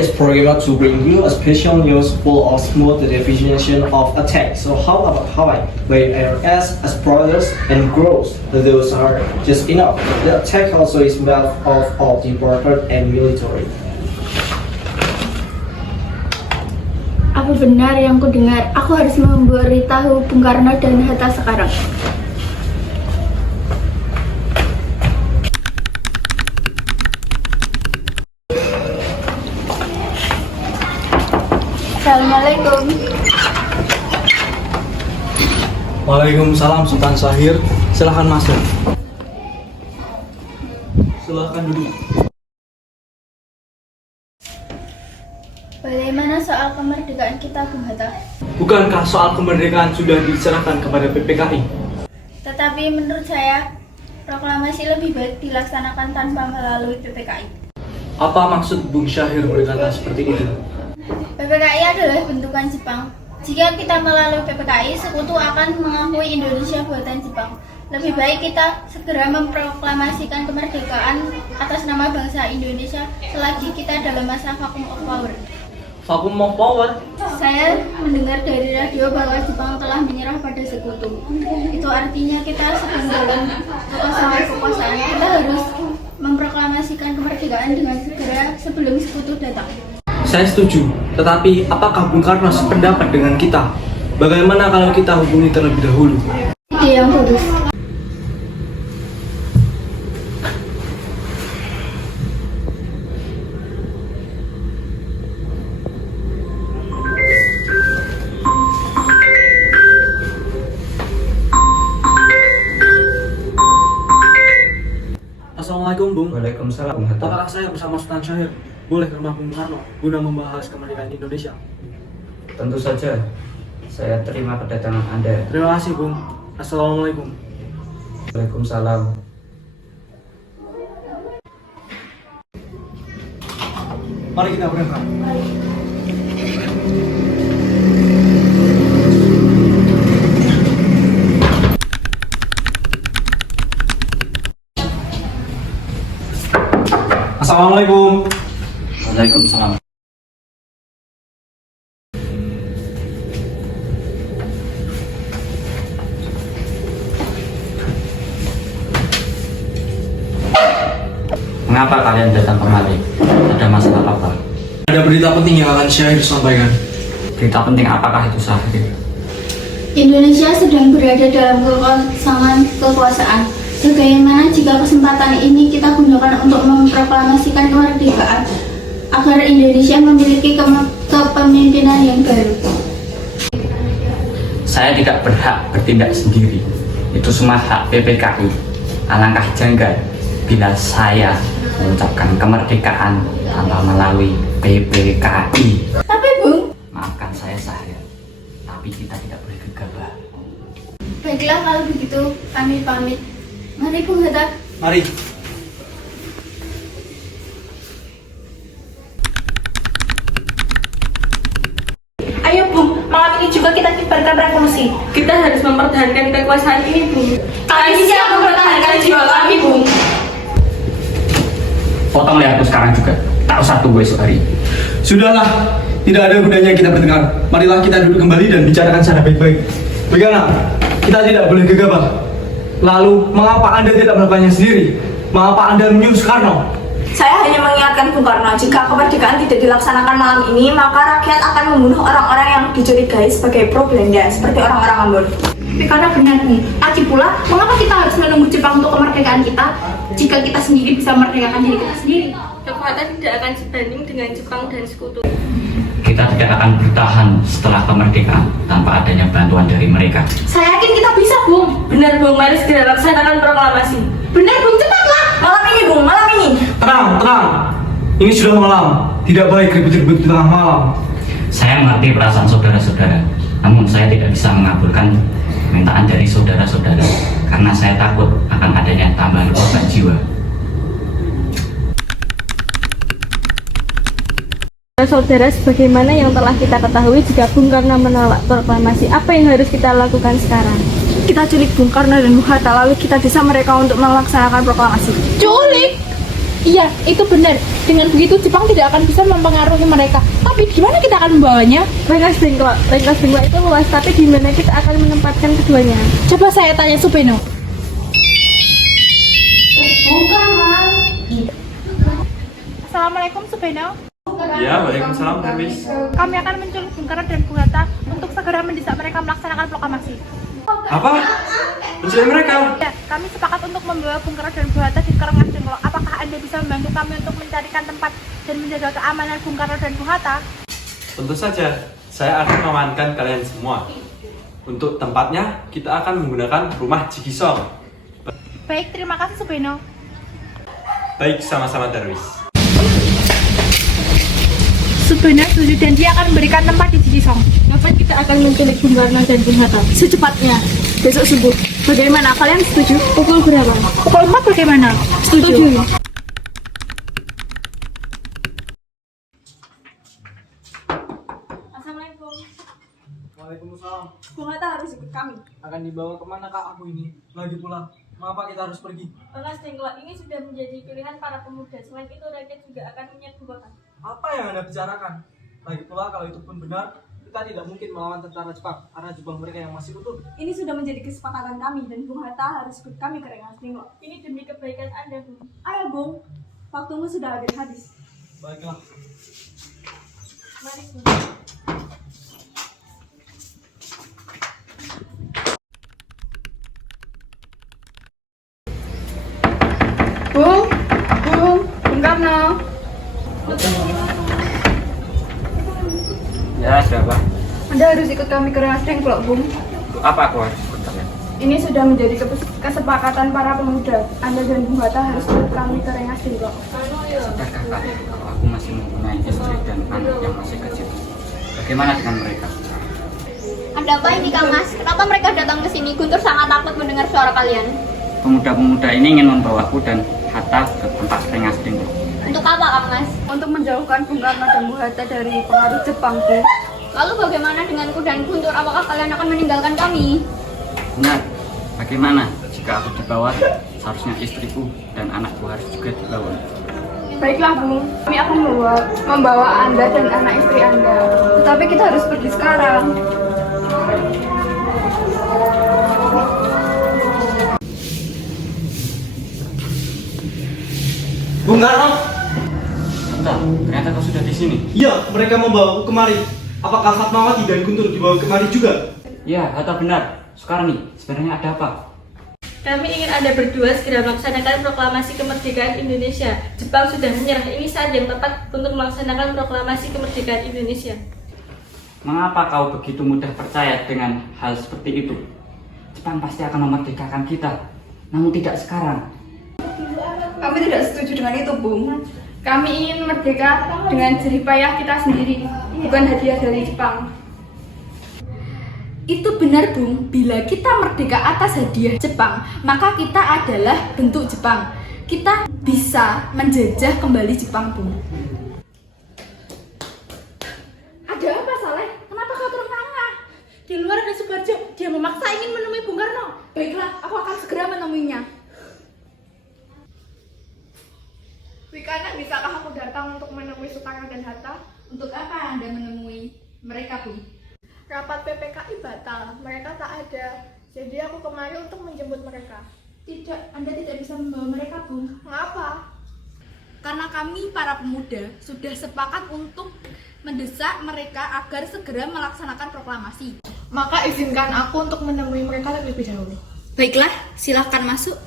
is programmed to bring you a special news full of smooth definition of attack. So how about Hawaii, where areas explores and grows? Those are just enough. The attack also is made up of the border and military. Apa benar yang kudengar? Aku harus memberitahu Bung Karno dan Hatta sekarang. Assalamualaikum. Waalaikumsalam Sultan Syahir. Silahkan masuk. Silahkan duduk. Bagaimana soal kemerdekaan kita, Bung Hatta? Bukankah soal kemerdekaan sudah diserahkan kepada PPKI? Tetapi menurut saya, proklamasi lebih baik dilaksanakan tanpa melalui PPKI. Apa maksud Bung Syahir berkata seperti itu? PPKI adalah bentukan Jepang. Jika kita melalui PPKI, sekutu akan mengakui Indonesia buatan Jepang. Lebih baik kita segera memproklamasikan kemerdekaan atas nama bangsa Indonesia selagi kita dalam masa vacuum of power. Vacuum of power? Saya mendengar dari radio bahwa Jepang telah menyerah pada sekutu. Itu artinya kita sedang dalam kekosongan. Kita harus memproklamasikan kemerdekaan dengan segera sebelum sekutu datang. Saya setuju, tetapi apakah Bung Karno sependapat dengan kita? Bagaimana kalau kita hubungi terlebih dahulu? Ide yang bagus. Assalamualaikum Bung. Waalaikumsalam, Bung Hatta. Apakah saya bersama Sultan Syahir boleh ke rumah Bung Karno guna membahas kemerdekaan Indonesia? Tentu saja, saya terima kedatangan Anda. Terima kasih Bung. Assalamualaikum. Waalaikumsalam. Mari kita berangkat. Assalamualaikum. Waalaikumsalam. Mengapa kalian datang kemari? Ada masalah apa? Ada berita penting yang akan Syahir sampaikan. Berita penting apakah itu, Syahir? Indonesia sedang berada dalam kekosongan kekuasaan. Bagaimana jika kesempatan ini kita gunakan untuk memproklamasikan kemerdekaan agar Indonesia memiliki kepemimpinan yang baru? Saya tidak berhak bertindak sendiri. Itu semua hak PPKI. Alangkah janggal bila saya mengucapkan kemerdekaan tanpa melalui PPKI. Tapi Bung, Maafkan saya, Syahir, tapi kita tidak boleh gegabah. baiklah kalau begitu kami pamit. Mari Bung Hatta. Mari. Ayo Bung, malam ini juga kita kibarkan revolusi. Kita harus mempertahankan kekuasaan ini Bung. Kami siap mempertahankan jiwa kami Bung. Potong leherku sekarang juga. Tak usah tunggu esok hari. Sudahlah, tidak ada gunanya kita bertengkar. Marilah kita duduk kembali dan bicarakan secara baik-baik. Bagaimana? Kita tidak boleh gegabah. Lalu, mengapa Anda tidak melakukannya sendiri? Mengapa Anda menyuruh Soekarno? Saya hanya mengingatkan Bung Karno, jika kemerdekaan tidak dilaksanakan malam ini, maka rakyat akan membunuh orang-orang yang dicurigai sebagai pro-Belanda, seperti orang-orang Ambon. Tapi karena benar nih, lagi pula, mengapa kita harus menunggu Jepang untuk kemerdekaan kita, jika kita sendiri bisa memerdekakan diri kita sendiri? Kekuatan tidak akan sebanding dengan Jepang dan sekutu. Kita tidak akan bertahan setelah kemerdekaan tanpa adanya bantuan dari mereka. Saya yakin kita bisa, Bung. Benar Bung, mari segera laksanakan proklamasi. Benar, Bung, cepatlah. Malam ini Bung, malam ini. Tenang, tenang. Ini sudah malam. Tidak baik ribut-ribut di tengah malam. Saya mengerti perasaan saudara-saudara, namun saya tidak bisa mengabulkan permintaan dari saudara-saudara karena saya takut akan adanya tambahan korban jiwa. Saudara, sebagaimana yang telah kita ketahui, jika Bung Karno menolak proklamasi, apa yang harus kita lakukan sekarang? Kita culik Bung Karno dan Bung Hatta, lalu kita desa mereka untuk melaksanakan proklamasi. Culik? Iya, itu benar. Dengan begitu Jepang tidak akan bisa mempengaruhi mereka. Tapi gimana kita akan membawanya? Rengkas Dengklok itu luas, tapi di mana kita akan menempatkan keduanya? Coba saya tanya Supeno. Assalamualaikum Supeno. Ya, waalaikumsalam Darwis. Kami akan menculik Bung Karno dan Bung Hatta untuk segera mendesak mereka melaksanakan proklamasi. Apa? Menculik mereka? Ya, kami sepakat untuk membawa Bung Karno dan Bung Hatta di Rengas Dengklok. Apakah Anda bisa membantu kami untuk mencarikan tempat dan menjaga keamanan Bung Karno dan Bung Hatta? Tentu saja, saya akan mengamankan kalian semua. Untuk tempatnya, kita akan menggunakan rumah Jikisong. Baik, terima kasih Supeno. Baik, sama-sama Darwis. Supeno setuju dan dia akan memberikan tempat di Jijisong. Kapan kita akan menculik Bung Karno dan Bung Hatta? Secepatnya, besok subuh. Bagaimana, kalian setuju? Pukul berapa? Pukul 4 bagaimana? Setuju. Assalamualaikum. Waalaikumsalam. Bung Hatta harus ikut kami. Akan dibawa kemana kak aku ini? Lagi pula, mengapa kita harus pergi? Rengas Dengklok ini sudah menjadi pilihan para pemuda. Selain itu, rakyat juga akan menyerbu kota. Apa yang Anda bicarakan? Lagi pula kalau itu pun benar, kita tidak mungkin melawan tentara Jepang karena jubah mereka yang masih utuh. Ini sudah menjadi kesepakatan kami dan Bung Hatta harus ikut kami ke Rengas Dengklok. Ini demi kebaikan Anda, Bung. Ayo, Bung. Waktumu sudah hampir habis. Baiklah. Mari, Bung. Bung Karno. Ya, siapa? Anda harus ikut kami ke Rengas Dengklok, Bung. Untuk apa aku harus ikut kalian? Ini sudah menjadi kesepakatan para pemuda. Anda dan Bung Hatta harus ikut kami ke Rengas Dengklok. Sudahkah kak, kalau aku masih mempunyai istri dan anak yang masih kecil, bagaimana dengan mereka? Ada apa ini Kang Mas? Kenapa mereka datang ke sini? Guntur sangat takut mendengar suara kalian. Pemuda-pemuda ini ingin membawaku dan Hatta ke tempat Rengas Dengklok. Untuk apa Kang Mas? Untuk menjauhkan Bung Karno dan Bung Hatta dari pengaruh Jepang, Bung. Lalu bagaimana denganku dan Guntur? Apakah kalian akan meninggalkan kami? Benar, bagaimana jika aku dibawa? Seharusnya istriku dan anakku harus juga dibawa. Baiklah, Bung. Kami akan membawa Anda dan anak istri Anda. Tetapi kita harus pergi sekarang. Bung Karno? Hatta, ternyata kau sudah di sini. Iya, mereka membawa aku kemari. Apakah Fatmawati dan Guntur dibawa kemari juga? Ya, Hatta benar. Sekarang nih, sebenarnya ada apa? Kami ingin Anda berdua segera melaksanakan proklamasi kemerdekaan Indonesia. Jepang sudah menyerah. Ini saat yang tepat untuk melaksanakan proklamasi kemerdekaan Indonesia. Mengapa kau begitu mudah percaya dengan hal seperti itu? Jepang pasti akan memerdekakan kita, namun tidak sekarang. Kami tidak setuju dengan itu, Bung. Kami ingin merdeka dengan jerih payah kita sendiri, bukan hadiah dari Jepang. Itu benar, Bung. Bila kita merdeka atas hadiah Jepang, maka kita adalah bentuk Jepang. Kita bisa menjajah kembali Jepang, Bung. Ada apa, Saleh? Kenapa kau turun tangan? Di luar ada Subarjo. Dia memaksa ingin menemui Bung Karno. Baiklah, aku akan segera menemuinya. Wikana, bisakah aku datang untuk menemui Soekarno dan Hatta? Untuk apa Anda menemui mereka, Bung? Rapat PPKI batal, mereka tak ada. Jadi aku kemari untuk menjemput mereka. Tidak, Anda tidak bisa membawa mereka, Bung. Mengapa? Karena kami para pemuda sudah sepakat untuk mendesak mereka agar segera melaksanakan proklamasi. Maka izinkan aku untuk menemui mereka lebih dahulu. Baiklah, silahkan masuk.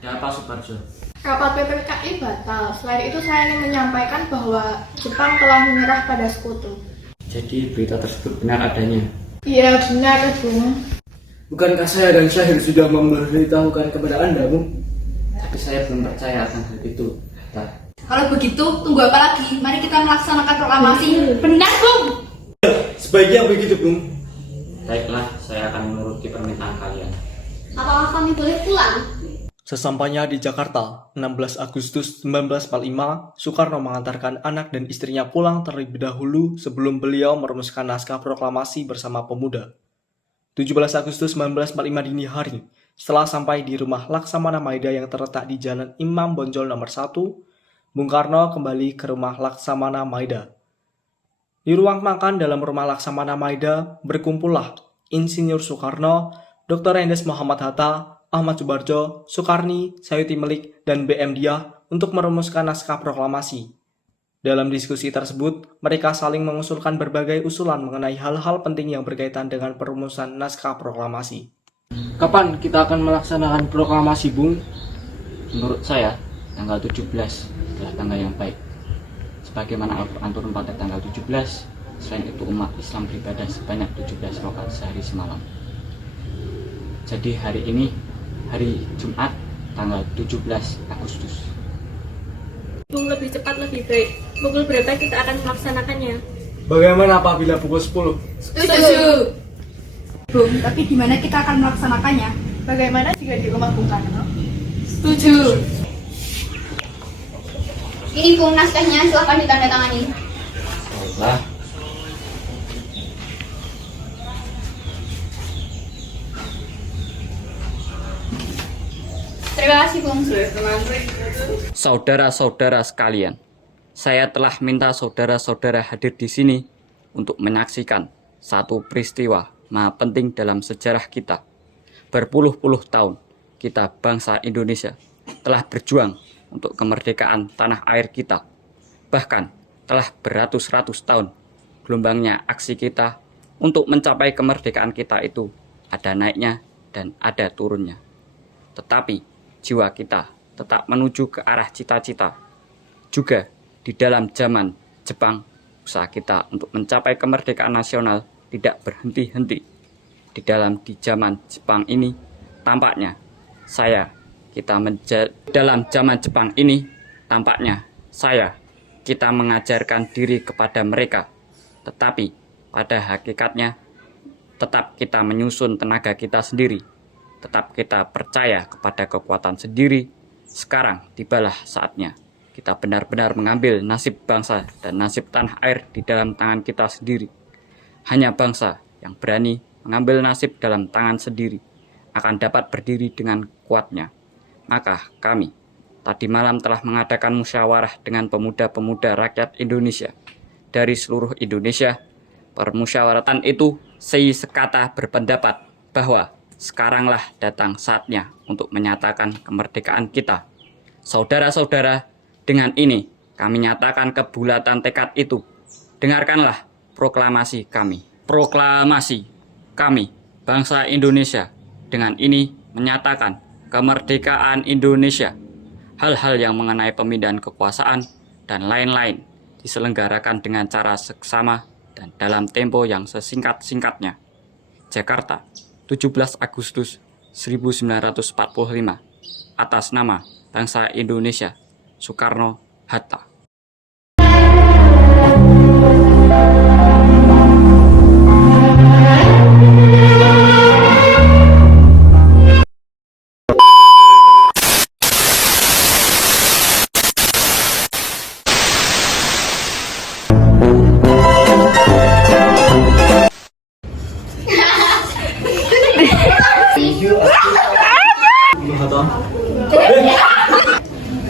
Ada apa, Subarjo? Rapat PPKI batal. Selain itu saya ingin menyampaikan bahwa Jepang telah menyerah pada sekutu. Jadi berita tersebut benar adanya. Iya benar, Bung. Bukankah saya dan Syahir sudah memberitahukan kepada Anda, Bung? Tapi saya belum percaya akan hal itu, Hatta. Kalau begitu, tunggu apa lagi? Mari kita melaksanakan proklamasi. Benar, Bung? Sebaiknya begitu, Bung. Baiklah, saya akan menuruti permintaan kalian. Apakah kami boleh pulang? Sesampainya di Jakarta, 16 Agustus 1945, Soekarno mengantarkan anak dan istrinya pulang terlebih dahulu sebelum beliau merumuskan naskah proklamasi bersama pemuda. 17 Agustus 1945 dini hari, Setelah sampai di rumah Laksamana Maida yang terletak di Jalan Imam Bonjol nomor 1, Bung Karno kembali ke rumah Laksamana Maida. Di ruang makan dalam rumah Laksamana Maida berkumpullah Insinyur Soekarno, Dr. Andes Muhammad Hatta, Ahmad Subarjo, Soekarni, Sayuti Melik, dan BM Diah untuk merumuskan naskah proklamasi. Dalam diskusi tersebut, mereka saling mengusulkan berbagai usulan mengenai hal-hal penting yang berkaitan dengan perumusan naskah proklamasi. Kapan kita akan melaksanakan proklamasi, Bung? Menurut saya, tanggal 17 adalah tanggal yang baik. Sebagaimana Al-Quran turun pada tanggal 17, selain itu umat Islam beribadah sebanyak 17 rakaat sehari semalam. Jadi hari ini, hari Jumat, tanggal 17 Agustus. Bung, lebih cepat lebih baik. Pukul berapa kita akan melaksanakannya? Bagaimana apabila pukul 10? Setuju. Bung, tapi di mana kita akan melaksanakannya? Bagaimana jika di rumah Bung Karno? Setuju. Ini Bung, naskahnya silahkan ditandatangani. Baiklah. Terima kasih Bung. Saudara-saudara sekalian, saya telah minta saudara-saudara hadir di sini untuk menyaksikan satu peristiwa maha penting dalam sejarah kita. Berpuluh-puluh tahun kita bangsa Indonesia telah berjuang untuk kemerdekaan tanah air kita. Bahkan telah beratus-ratus tahun gelombangnya aksi kita untuk mencapai kemerdekaan kita itu ada naiknya dan ada turunnya. Tetapi jiwa kita tetap menuju ke arah cita-cita. Juga di dalam zaman Jepang, usaha kita untuk mencapai kemerdekaan nasional tidak berhenti-henti. Di zaman Jepang ini, tampaknya kita mengajarkan diri kepada mereka. Tetapi pada hakikatnya, tetap kita menyusun tenaga kita sendiri. Tetap kita percaya kepada kekuatan sendiri. Sekarang tibalah saatnya kita benar-benar mengambil nasib bangsa dan nasib tanah air di dalam tangan kita sendiri. Hanya bangsa yang berani mengambil nasib dalam tangan sendiri akan dapat berdiri dengan kuatnya. Maka kami tadi malam telah mengadakan musyawarah dengan pemuda-pemuda rakyat Indonesia dari seluruh Indonesia. Permusyawaratan itu sekata berpendapat bahwa sekaranglah datang saatnya untuk menyatakan kemerdekaan kita. Saudara-saudara, dengan ini kami nyatakan kebulatan tekad itu. Dengarkanlah proklamasi kami. Proklamasi kami, bangsa Indonesia, dengan ini menyatakan kemerdekaan Indonesia. Hal-hal yang mengenai pemindahan kekuasaan dan lain-lain diselenggarakan dengan cara seksama dan dalam tempo yang sesingkat-singkatnya. Jakarta, 17 Agustus 1945, atas nama bangsa Indonesia, Soekarno-Hatta. Thank you. Bung Hatta.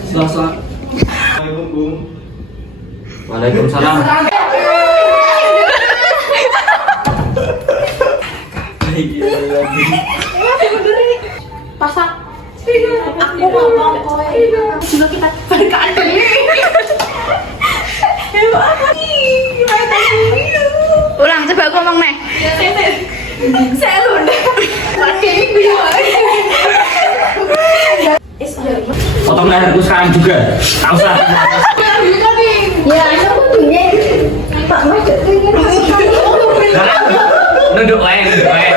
Selasa. Assalamualaikum. Waalaikumsalam. Pasak. Aku ngomong kowe. Juga kita berkaan diri. Ulang, coba aku ngomong nih. Saya ludah. Potong leherku sekarang juga. Tak usah. Ya, aku punya. Pak Mas Nunduk wae, nunduk wae.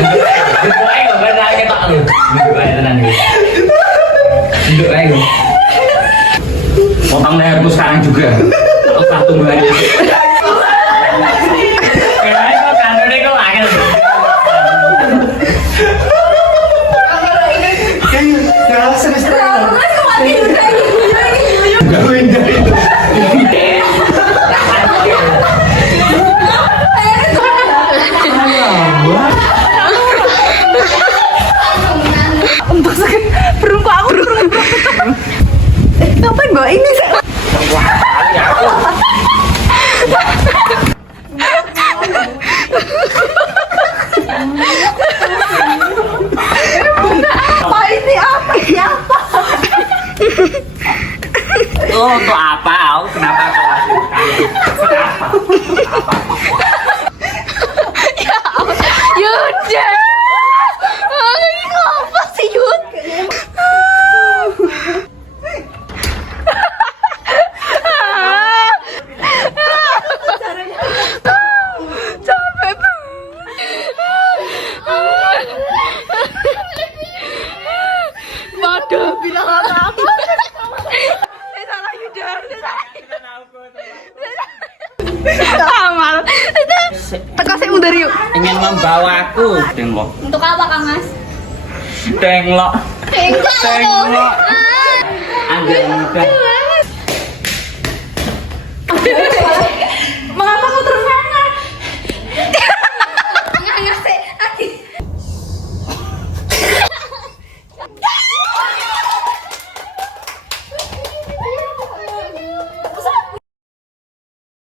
Nunduk wae kok benar ketok lu. Nunduk wae tenan iki. Nunduk wae. Potong leherku sekarang juga. Tak usah tunggu hari. Kayak kok kandune kok angel. Jangan semester. untuk apa? Kenapa kau kasih kenapa? Yuda. Ini apa sih Yud? Capek Waduh, bilang apa? Saya salah Yuda. Amal. Teka saya mundur yuk. Ingin membawaku Denglok. Untuk apa Kang Mas? Denglok. Enggak dong. Anda muda